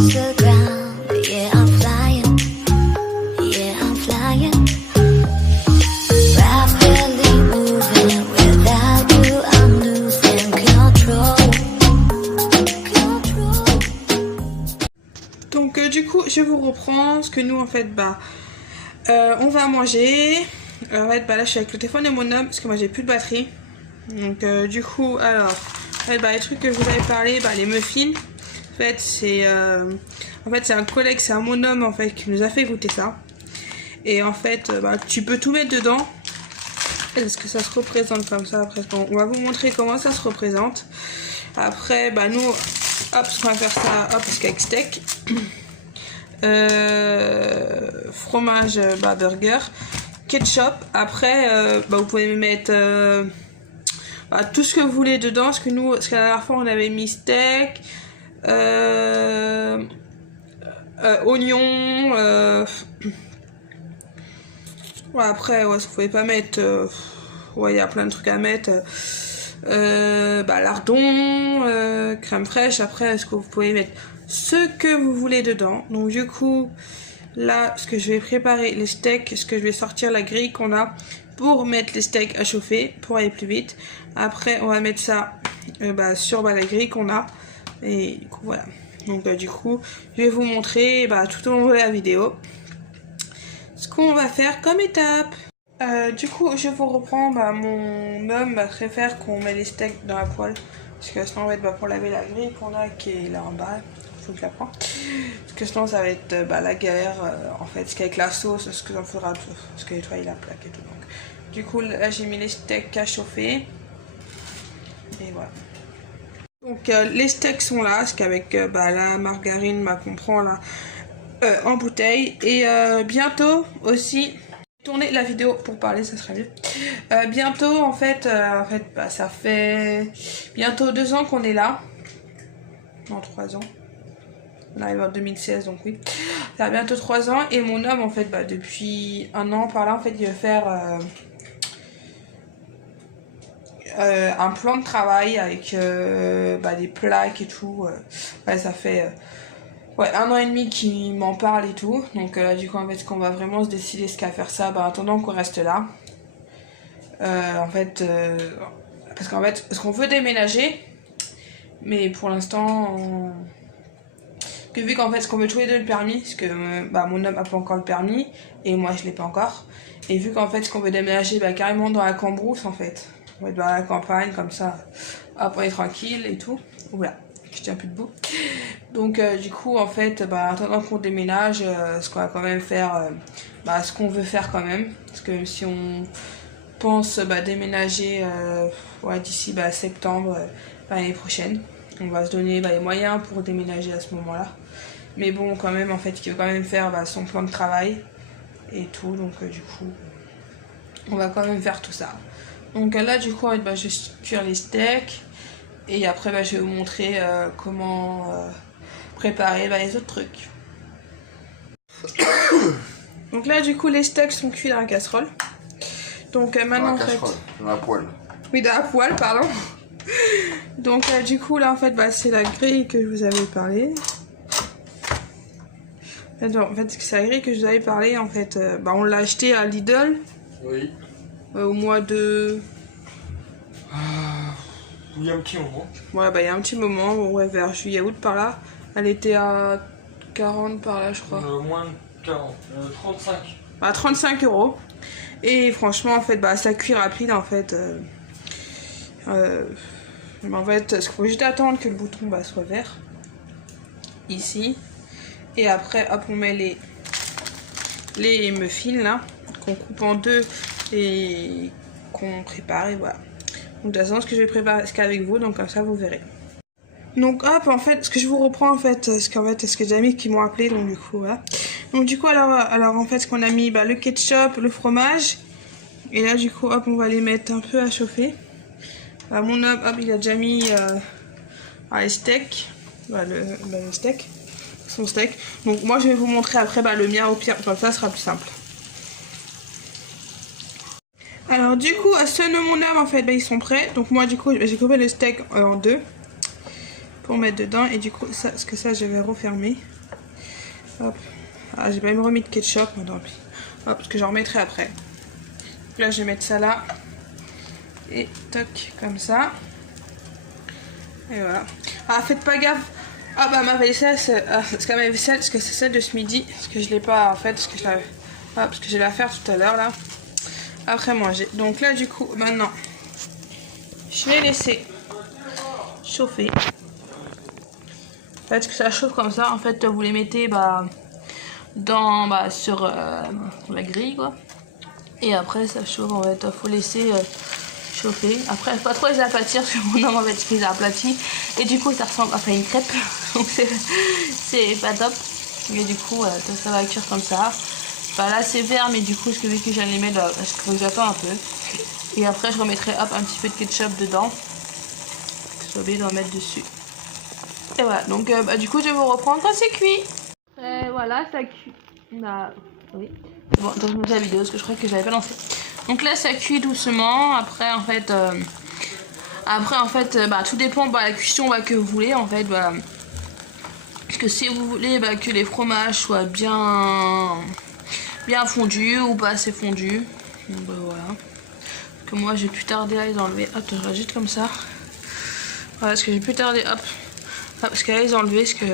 touch the ground. Yeah, I'm flying. Yeah, I'm flying. Rapidly moving without you, I'm losing control. Donc du coup, je vous reprends parce que nous en fait, on va manger. En fait, là, je suis avec le téléphone de mon homme parce que moi j'ai plus de batterie. Donc du coup, alors, en fait, les trucs que je vous avais parlé, les muffins. En fait, c'est un collègue, c'est un mon homme en fait qui nous a fait goûter ça. Et en fait, tu peux tout mettre dedans. Est-ce que ça se représente comme ça? Après, on va vous montrer comment ça se représente. Après, nous, hop, on va faire ça, hop, parce qu'avec steak, fromage, burger, ketchup. Après, vous pouvez mettre tout ce que vous voulez dedans. Parce que nous, parce que la dernière fois, on avait mis steak, oignon. Après, vous pouvez pas mettre. Il y a plein de trucs à mettre. Lardon, crème fraîche. Après, est-ce que vous pouvez mettre ce que vous voulez dedans. Donc du coup, là, ce que je vais préparer les steaks, ce que je vais sortir la grille qu'on a pour mettre les steaks à chauffer pour aller plus vite. Après, on va mettre ça sur la grille qu'on a. Et du coup, voilà. Donc du coup, je vais vous montrer tout au long de la vidéo ce qu'on va faire comme étape. Du coup, je vous reprends. Mon homme préfère qu'on met les steaks dans la poêle. Parce que sinon, pour laver la grille qu'on a qui est là en bas, il faut que je la prenne. Parce que sinon, ça va être la galère. En fait, parce qu'avec la sauce, ce que j'en faudra, parce que nettoyer la plaque et tout. Donc, du coup, là, j'ai mis les steaks à chauffer. Et voilà. Donc, les steaks sont là. Parce qu'avec la margarine qu'on prend là en bouteille. Et bientôt aussi. Tourner la vidéo pour parler, ça serait mieux. Bientôt, ça fait bientôt 2 ans qu'on est là. Non, 3 ans. On arrive en 2016, donc oui. Ça fait bientôt 3 ans. Et mon homme, en fait, depuis 1 an par là, en fait, il veut faire un plan de travail avec des plaques et tout. Ça fait 1 an et demi qu'il m'en parle et tout. Donc là, du coup, en fait, qu'on va vraiment se décider ce qu'à faire ça, attendant qu'on reste là. Parce qu'on veut déménager, mais pour l'instant, vu qu'en fait, ce qu'on veut tous les deux le permis, parce que mon homme n'a pas encore le permis et moi je l'ai pas encore. Et vu qu'en fait, ce qu'on veut déménager, carrément dans la Cambrousse, en fait, on va être dans la campagne comme ça, hop, on est tranquille et tout. Voilà, je tiens plus debout. Donc du coup, en fait, en attendant qu'on déménage, ce qu'on va quand même faire, ce qu'on veut faire quand même, parce que si on pense déménager d'ici septembre l'année prochaine, on va se donner les moyens pour déménager à ce moment-là. Mais bon, quand même, en fait, il veut quand même faire son plan de travail et tout, donc du coup, on va quand même faire tout ça. Donc là, du coup, en fait, je vais cuire les steaks et après, je vais vous montrer comment préparer les autres trucs. Donc là, du coup, les steaks sont cuits dans la casserole. Donc maintenant, dans la poêle. Oui, dans la poêle, pardon. Donc du coup, là, en fait, c'est la grille que je vous avais parlé. En fait, c'est la grille que je vous avais parlé. En fait, on l'a acheté à Lidl. Oui. Au mois de... Il y a un petit moment. Ouais, il y a un petit moment, vers juillet-août par là. Elle était à 40 par là, je crois. Moins de 40, 35. 35 €. Et franchement, en fait, ça cuit rapide, en fait. En fait, il faut juste attendre que le bouton soit vert. Ici. Et après, hop, on met les muffins, là, qu'on coupe en deux et qu'on prépare, et voilà. Donc, de toute façon, ce que je vais préparer, c'est qu'avec vous, donc comme ça, vous verrez. Donc hop, en fait, ce que je vous reprends, en fait, ce que j'ai des amis qui m'ont appelé, donc du coup, voilà. Donc du coup, alors en fait, ce qu'on a mis, le ketchup, le fromage, et là, du coup, hop, on va les mettre un peu à chauffer. Mon homme, hop, il a déjà mis les steaks, le steak, son steak. Donc moi, je vais vous montrer après, le mien, au pire, comme ça sera plus simple. Alors du coup, ceux de mon homme, en fait, ils sont prêts. Donc moi, du coup, j'ai coupé le steak en deux. pour mettre dedans. Et du coup, ça, parce que ça, je vais refermer. Hop. Ah, j'ai même remis de ketchup. Hop, parce que j'en remettrai après. Donc là, je vais mettre ça là. Et toc, comme ça. Et voilà. Ah, faites pas gaffe. Ah bah ma vaisselle, c'est ma vaisselle, parce que c'est celle de ce midi. Parce que je l'ai pas en fait, parce que je l'avais. Ah, parce que je vais la faire tout à l'heure là. Après manger. Donc là, du coup, maintenant, je vais laisser chauffer. En fait, que ça chauffe comme ça. En fait, vous les mettez sur la grille quoi. Et après, ça chauffe. En fait, faut laisser chauffer. Après, faut pas trop les aplatir parce que mon homme en fait il les a aplatis. Et du coup, ça ressemble à une crêpe. Donc c'est pas top. Et du coup, ça va cuire comme ça. Là, c'est vert, mais du coup, vu que j'allais les mettre, parce qu'il faut que j'attende un peu. Et après, je remettrai un petit peu de ketchup dedans. J'ai oublié d'en mettre dessus. Et voilà, donc du coup, je vais vous reprendre quand c'est cuit. Et voilà, ça cuit. Oui. Bon, dans la vidéo, parce que je crois que j'avais pas lancé. Donc là, ça cuit doucement. Après, en fait, tout dépend de la cuisson que vous voulez, en fait. Parce que si vous voulez que les fromages soient bien fondus ou pas assez fondus. Donc voilà. Que moi, j'ai plus tardé à les enlever. Hop, je rajoute comme ça. Voilà, parce que j'ai plus tardé, hop. Parce qu'à les enlever, parce que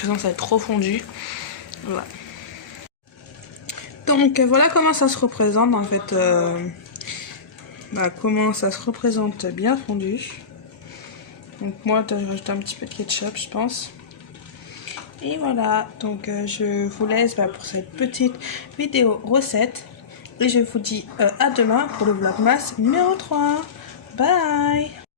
sinon ça va être trop fondu. Voilà. Donc voilà comment ça se représente en fait. Comment ça se représente bien fondu. Donc moi, je rajoute un petit peu de ketchup, je pense. Et voilà, donc je vous laisse pour cette petite vidéo recette. Et je vous dis à demain pour le vlogmas numéro 3. Bye!